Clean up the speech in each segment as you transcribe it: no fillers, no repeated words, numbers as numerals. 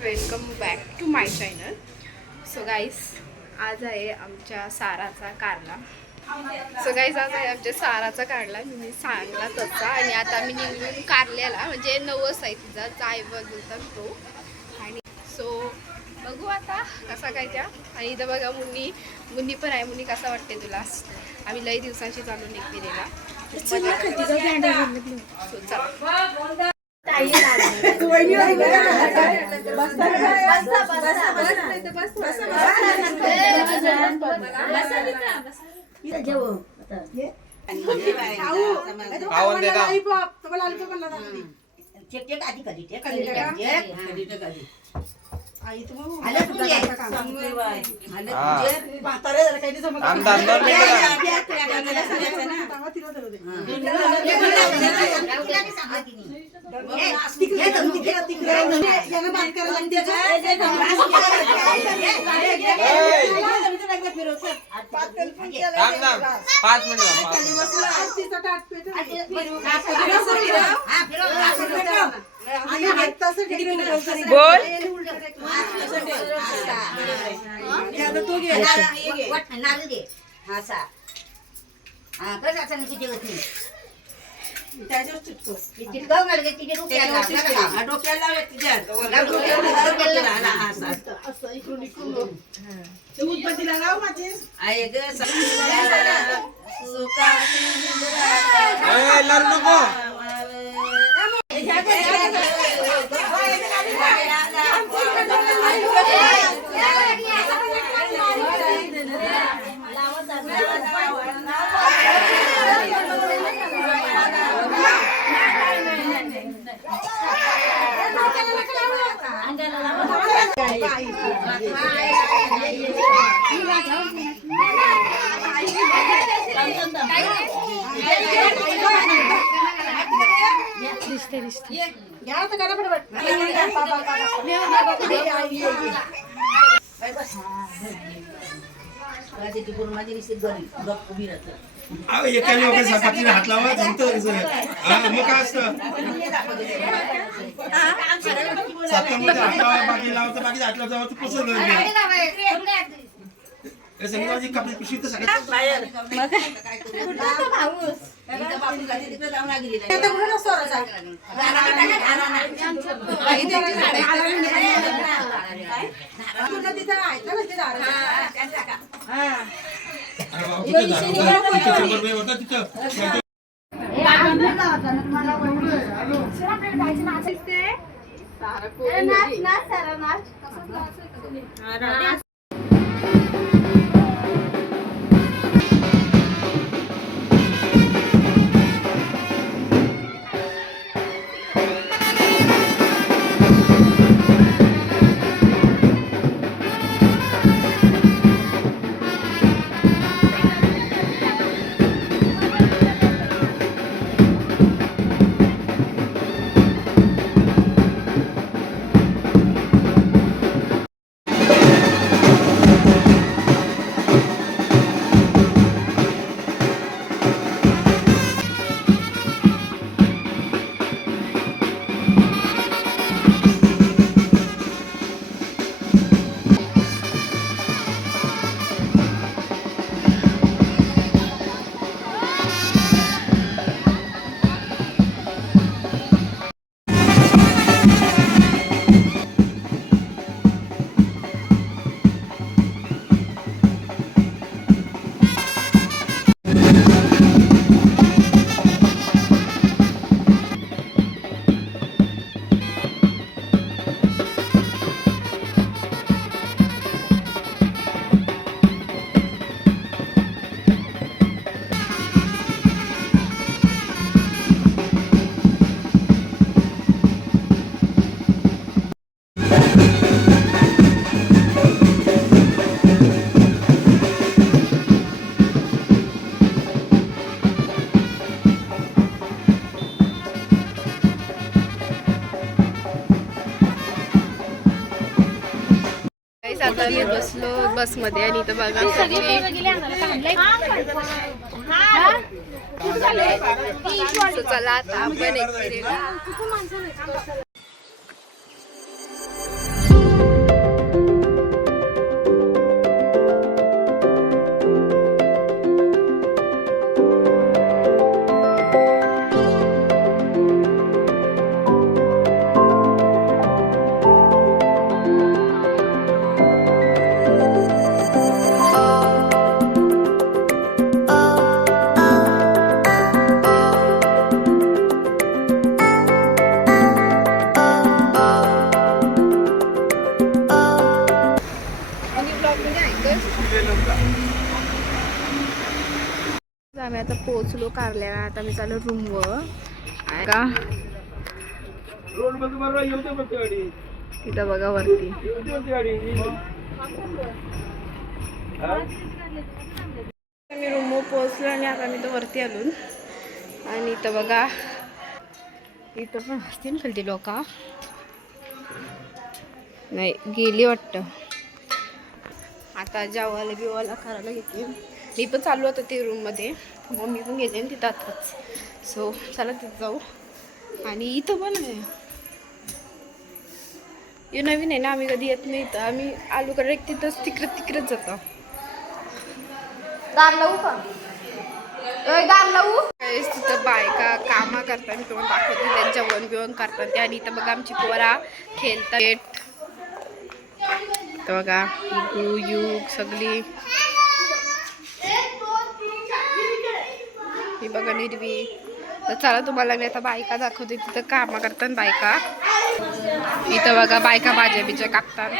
Welcome back to my channel. So guys, आज आहे आमच्या साराचा कारला. सो गाईस, आज आहे आमच्या साराचा कारला. मी सांगला तसा. आणि आता मी निघून कारल्याला, म्हणजे नवस आहे तिचा जाय बोलतात तो. आणि सो बघू आता कसा काय त्या. आणि इथं बघा मुन्नी पण आहे. मुन्नी कसा वाटते तुला? आम्ही लई दिवसांची चालू निघलेला. सो चला. एका लोकांनी सपाटीला हात लावा जमतं मग काय असतं सातामध्ये हात लावा बाकी लावतं बाकी हात लावता तू कसं संगीताची कपडे पिशवी तर सगळ्यात बाहेर आता मी बसलो बसमध्ये. आणि इथं बघा चला आता आपण आता पोहोचलो कारल्याला. आता मी चालू रूमवर का तिथं बघा वरती. मी रूमवर पोहोचलो आणि आता मी तर वरती आलो. आणि इथं बघा इथं पण असतील खालती लोक. नाही गेली वाटतं. आता जेवायला बिवायला करायला घेते. मी पण चालू होतं ते रूममध्ये. मम्मी पण गेले आणि तिथं आताच. सो चला तिथं जाऊ. आणि इथं पण आहे हे नवीन आहे ना, आम्ही कधी येत नाही इथं. आम्ही आलूकडे तिथंच तिकडंच जातो. दार लावू का? दार लावू. तिथं बायका कामा करतात किंवा दाखवते जेवण बिवण करतात. आणि इथं बघा आमची पोरा खेळतात. तर बघा युग सगळी ही बघा निर्वी. तर चला तुम्हाला मी आता बायका दाखवते तिथं कामा करतात बायका. इथं बघा बायका भाज्या बिज्या कापतात.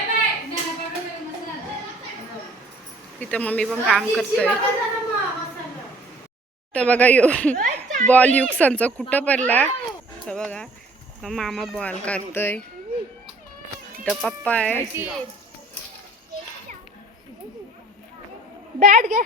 तिथं मम्मी पण काम करतोय. तर बघा बॉल युग संच कुठं पडला. तर बघा मामा बॉल करतोय. तिथं पप्पा आहे. बॅट घ्या.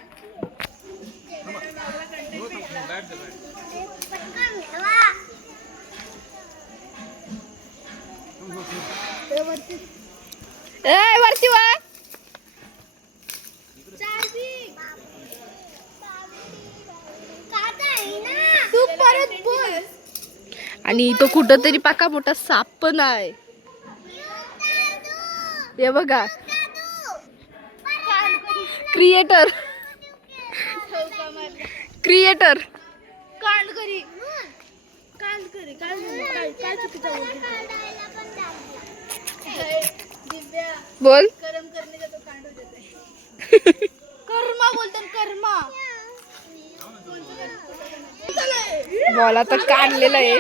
वरती वा. आणि तो कुठं तरी पाका मोठा साप पण आहे. हे बघा क्रिएटर बोल. कर्मा बोलतात कर्मा. बॉल आता काढलेला आहे.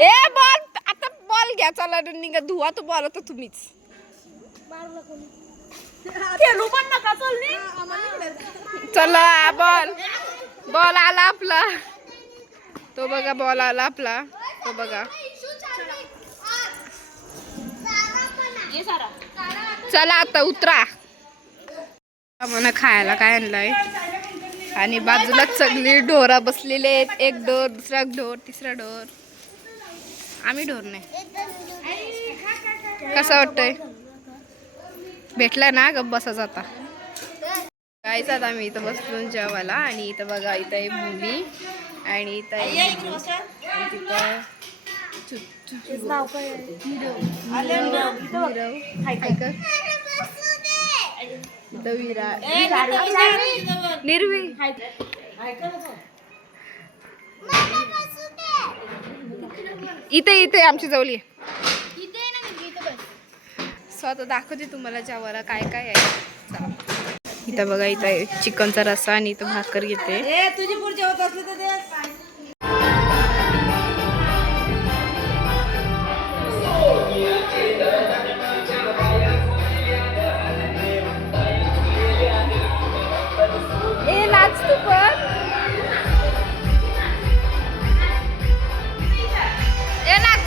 ए बॉल आता बॉल घ्या. चला निघा धुवा तो बॉल आता तुम्हीच. चला बॉल आला आपला. तो बघा बॉल आला आपला. तो बघा चला आता उतरा. मला खायला काय आणलंय. आणि बाजूलाच सगळी ढोरा बसलेले आहेत. एक ढोर दुसरा ढोर तिसरा ढोर. आम्ही ढोर नाही. कसं वाटतंय भेटला ना गप बसा जाता. काहीच आता आम्ही इथं बसलो जेवायला. आणि इथं बघा इथं आहे मुली आणि इथं आहे तिथं निर्वी. इथे आमची जवळी. स्वतः दाखवते तुम्हाला जेवायला काय काय आहे. इथं बघा इथं आहे चिकनचा रस्सा आणि इथं भाकर घेते. तुझी पुढची होत असली तर नाच तू पण. नाच.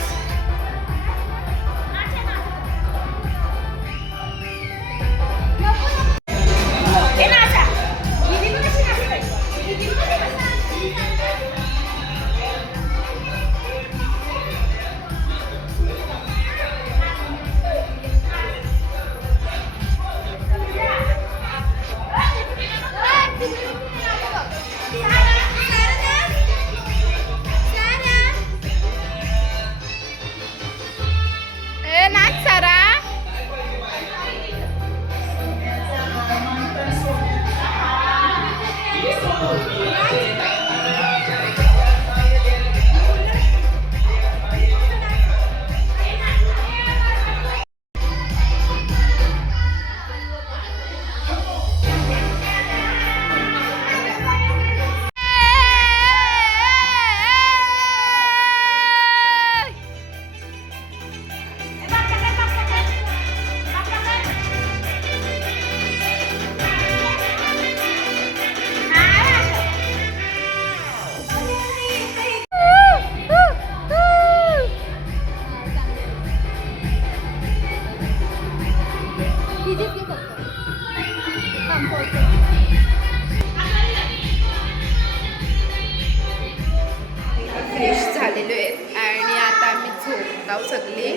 फ्रेश झालेलो आहेत आणि आता आम्ही झोपताव सगळी.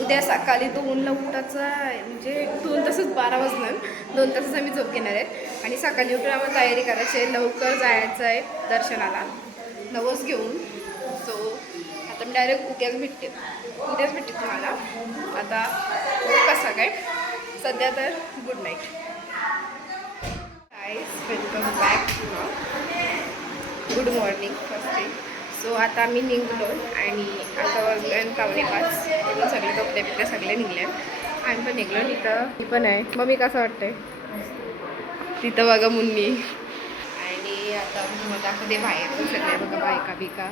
उद्या सकाळी 2ला उठायचं आहे, म्हणजे 2 तासच 12 वाजणार, 2 तासच आम्ही झोप घेणार आहेत आणि सकाळी उठून आम्हाला तयारी करायची आहे. लवकर जायचं आहे दर्शनाला नवस घेऊन. सो आता मी डायरेक्ट उद्याच भेटते तुम्हाला. आता कसं काय सध्या तर good night guys, welcome back, good morning first day. So आता आम्ही निघलो आणि आता वाजले 4:45 म्हणून सगळे कपडे बिपडे सगळे निघले. आम्ही पण निघलो. तिथं ती पण आहे. मम्मी कसं वाटतंय तिथं बघा मुन्नी. आणि आता मग दाखवते बाहेर सगळे बघा बायका बिका.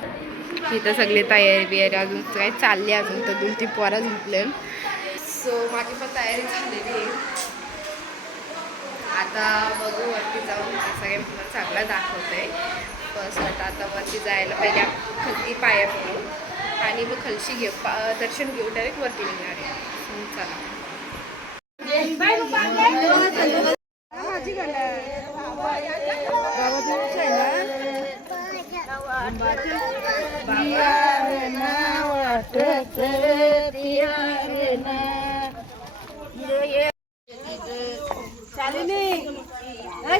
तिथं सगळे तयारी बियारी अजून काय चालली, अजून तर 2-3 पोरं झोपले. सो माझी पण तयारी झालेली आहे. आता बघू वरती जाऊन सगळे तुम्हाला चांगला दाखवते. फर्स्ट आता वरती जायला पहिल्या खालती पाया पडू आणि मग खालशी घेऊ दर्शन घेऊ डायरेक्ट वरती निघणार आहे. चला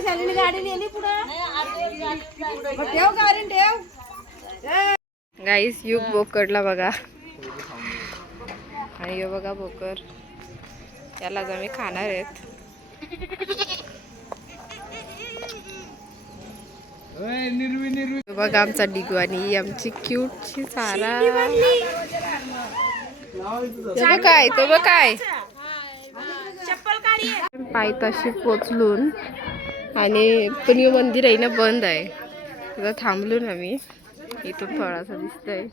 शालिनी गाडी नेली पुढं ठेव गाडी ठेव. गाईस युग बोकडला बघा. आणि हे बघा बोकर, त्यालाच आम्ही खाणार आहेत. बघा आमचा डिगू आणि आमची क्यूटची सारा. काय तो बघ काय पायथ्याशी पोचलून आणि पण हे मंदिर आहे ना बंद आहे. तिथं थांबलो ना मी. इथून थोडासा दिसतंय.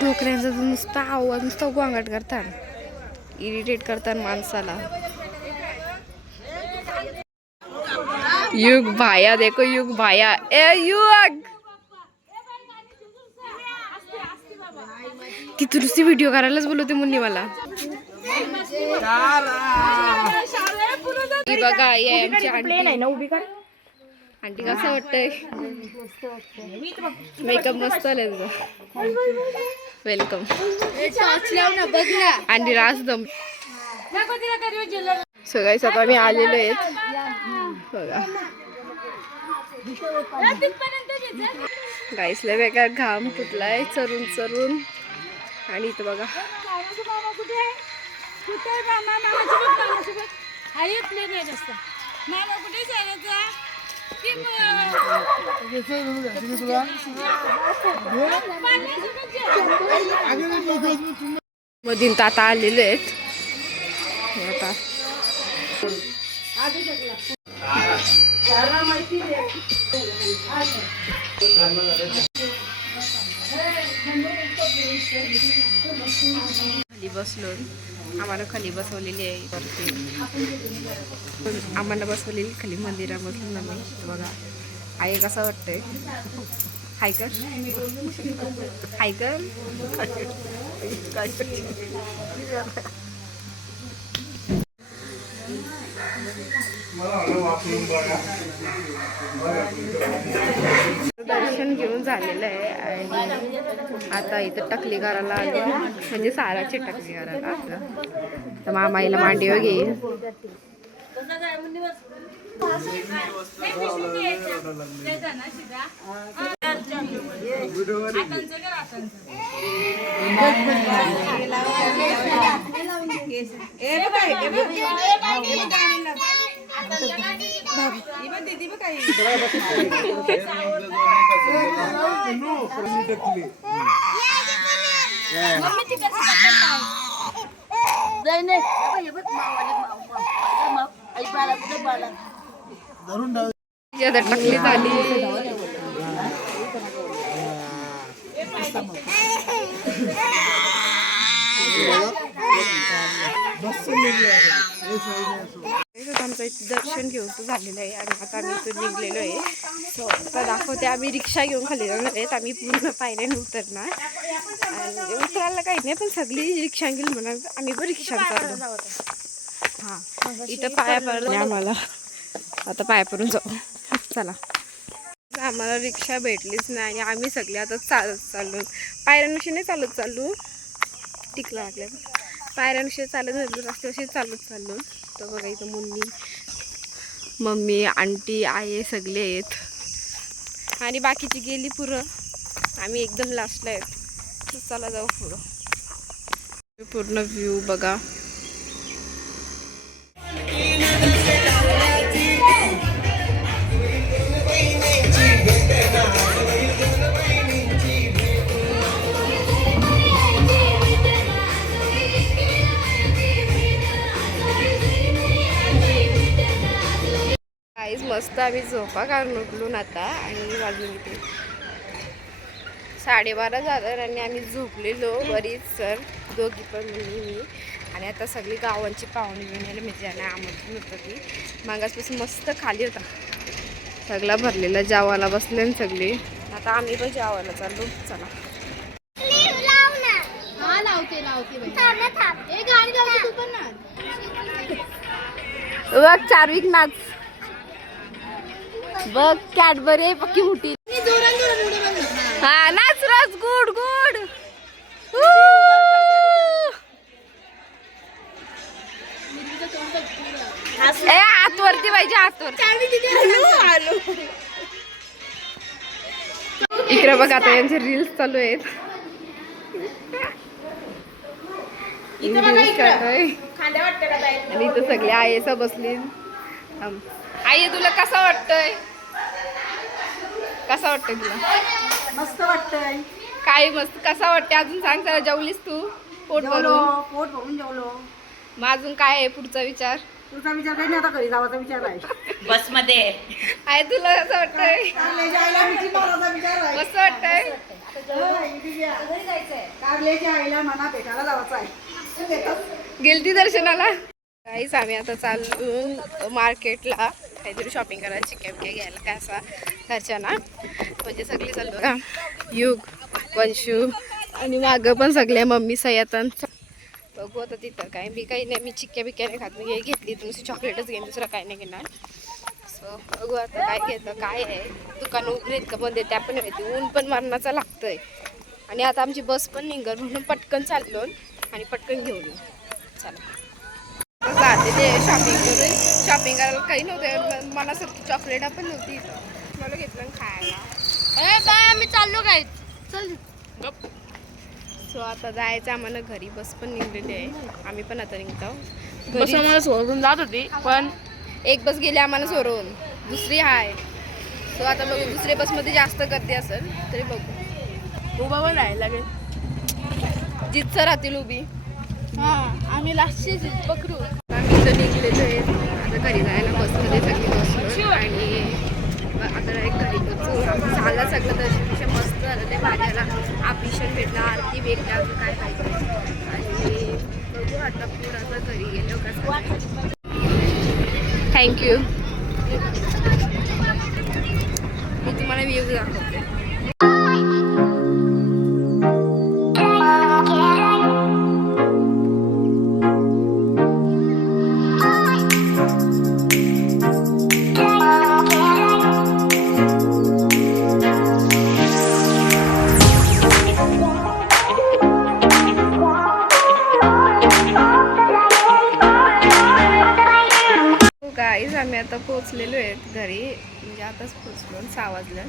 डोकऱ्यांचा नुसता आवाज, नुसता गोंगाट करतात, इरिटेट करतात माणसाला. युग भाया देखो, युग भाया. ए युग ती तू नुसती व्हिडिओ करायलाच बोलवते मुन्नी मला. ही बघा ये आमची आंटी. आंटी कसं वाटतंय? मेकअप मस्त आलाय तुझा. Welcome aunty. रास दम. सो गाईस आता आम्ही आलेलो आहेत बघा. गाईस लय बेकार घाम फुटलाय चरून चरून. आणि इथं बघा मधीन तर आता आलेले आहेत. आता खाली बसलो. आम्हाला खाली बसवलेली आहे वरती. आम्हाला बसवलेली खाली मंदिरात बसलो ना मी. बघा आहे कसं वाटतंय. हाय कर हाय कर. दर्शन घेऊन झालेलं आहे आणि आता इथं टकली करायला आलो, म्हणजे साराची टकली करायला. तर मामाईला मांडीवर घेईल. टकली झाली. आमचं इथं दर्शन घेऊन झालेलं आहे आणि आता आम्ही इथून निघलेलो आहे. सो आता दाखवते, आम्ही रिक्षा घेऊन खाली जाणार आहेत. आम्ही पूर्ण पायऱ्याने उतरणार आणि उतरायला काही नाही, पण सगळी रिक्षा गेली म्हणून आम्ही पण रिक्षा चाललो. हां, इथं पाया पडलं आम्हाला, आता पाया पडून जाऊ. चला, आम्हाला रिक्षा भेटलीच नाही आणि आम्ही सगळे आता चालत चाललो. पायऱ्यांविषयी नाही चालत चाललो, टिकला लागल्या पायऱ्यांविषयी चालत चाललो, रस्त्याविषयी चालत चाललो. तर बघा इथं मम्मी आंटी आहे सगळे आहेत आणि बाकीची गेली पुरं, आम्ही एकदम लास्टला आहेत. तर चला जाऊ पुढं. पूर्ण व्ह्यू बघा. काहीच मस्त आम्ही झोपा काढून उठलो आता आणि वाजून इथे 12:30 झालं आणि आम्ही झोपलेलो बरीच सर दोघी पण मी. आणि आता सगळी गावांची पाहुणे घेऊन आले, म्हणजे ज्यांना आमंत्रण होतं ती मागासपासून मस्त खाली होता सगळा भरलेला, जेवायला बसले आणि सगळे. आता आम्ही पण जेवायला चाललो. चला बघ चार्विक नाच, बघ कॅडबरी आहे पक्की मोठी. हा नाच रोज, गुड गुड. हातवरती पाहिजे, हातवर. इकडे बघ आता यांचे रील्स चालू आहेत. आणि इथं सगळे आई बसली. आई तुला कसा वाटतंय, कसा वाटतंय तुला? मस्त वाटतंय. काय मस्त कसा वाटतंय अजून सांग जरा. जेवलीस तू? पोट भरून जेवलो. मग अजून काय आहे पुढचा विचार? तुझा विचार काही नाही, आता घरी जावाचा विचार आहे. बस मध्ये आहे तुला कसं वाटतंय? मस्त वाटतंय. कारल्याच्या आईला म्हणा भेटायला जावाचं आहे. गेलती दर्शनाला. काहीच आम्ही आता चालू मार्केटला काहीतरी शॉपिंग करायला, चिक्क्या बिक्या घ्यायला काय असा घरच्यांना, म्हणजे सगळी चाललो का. युग, वंशू आणि मागं पण सगळे मम्मी सयातन. बघू आता तिथं काय. मी काही नाही, मी चिक्क्या बिक्क्या नाही खात, मी घेतली तुमची चॉकलेटच घेईन, दुसरं काही नाही घेणार. सो बघू आता काय घेतं, काय आहे. दुकानं उघडीत का बंद आहे त्या पण माहिती. ऊन पण मरणाचं लागतंय आणि आता आमची बस पण निघल म्हणून पटकन चाललो आणि पटकन घेऊन येऊ. चला जाते ते शॉपिंग करून. शॉपिंग करायला काही नव्हतं, मनासारखी चॉकलेट पण नव्हती, मला घेतलं खायला. आम्ही चाललो काय. चल सो आता जायचं आम्हाला घरी. बस पण निघलेली आहे, आम्ही पण आता निघतो. बस आम्हाला सोडून जात होती, पण एक बस गेली आम्हाला सोडून, दुसरी आहे. सो आता बघू, दुसऱ्या बसमध्ये जास्त गर्दी असेल तरी बघू. उभा पण राहायला लागेल, जिथं राहतील उभी. हां, आम्ही लास्टची जीत पकडू. आम्ही इथं निघलेलो आहे, आता घरी जायला बसमध्ये सगळी बसलो आणि आता एक घरी बसू. झालं सगळं दर्शन मस्त झालं. ते भाज्याला आपिशन भेटलं, आरती भेटलं, अजून काय पाहिजे. आणि बघू आता पुराचं घरी गेलो कसं. थँक्यू. मी तुम्हाला व्ह्यू दाखवते. गाईज आम्ही आता पोचलेलो आहेत घरी, म्हणजे आताच पोचलो, 6 वाजलं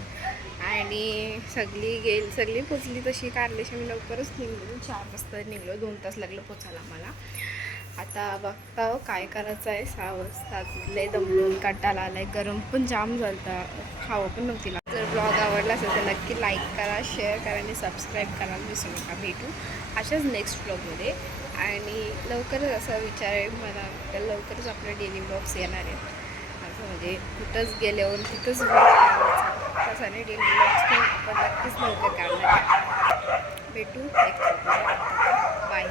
आणि सगळी पोचली तशी. कारल्याशी मी लवकरच निघलो, 4 वाजता निघलो, 2 तास लागलं पोचायला आम्हाला. आता बघता काय करायचं आहे. 6 वाजता लय दमलून कंटाळा आलाय, गरम पण जाम झालता, खावं पण नव्हती. जर ब्लॉग आवडला असेल तर नक्की लाईक करा, शेअर करा आणि सबस्क्राईब करायला विसरू नका. भेटू अशाच नेक्स्ट ब्लॉगमध्ये. आणि लवकरच असा विचार आहे मला, तर लवकरच आपले डेली ब्लॉग्स येणार आहेत. असं म्हणजे कुठंच गेल्यावर तिथंच तसं नाही, डेली ब्लॉग्स पण आपण नक्कीच लवकर काढणार. भेटू नेक्स्ट ब्लॉग. बाय.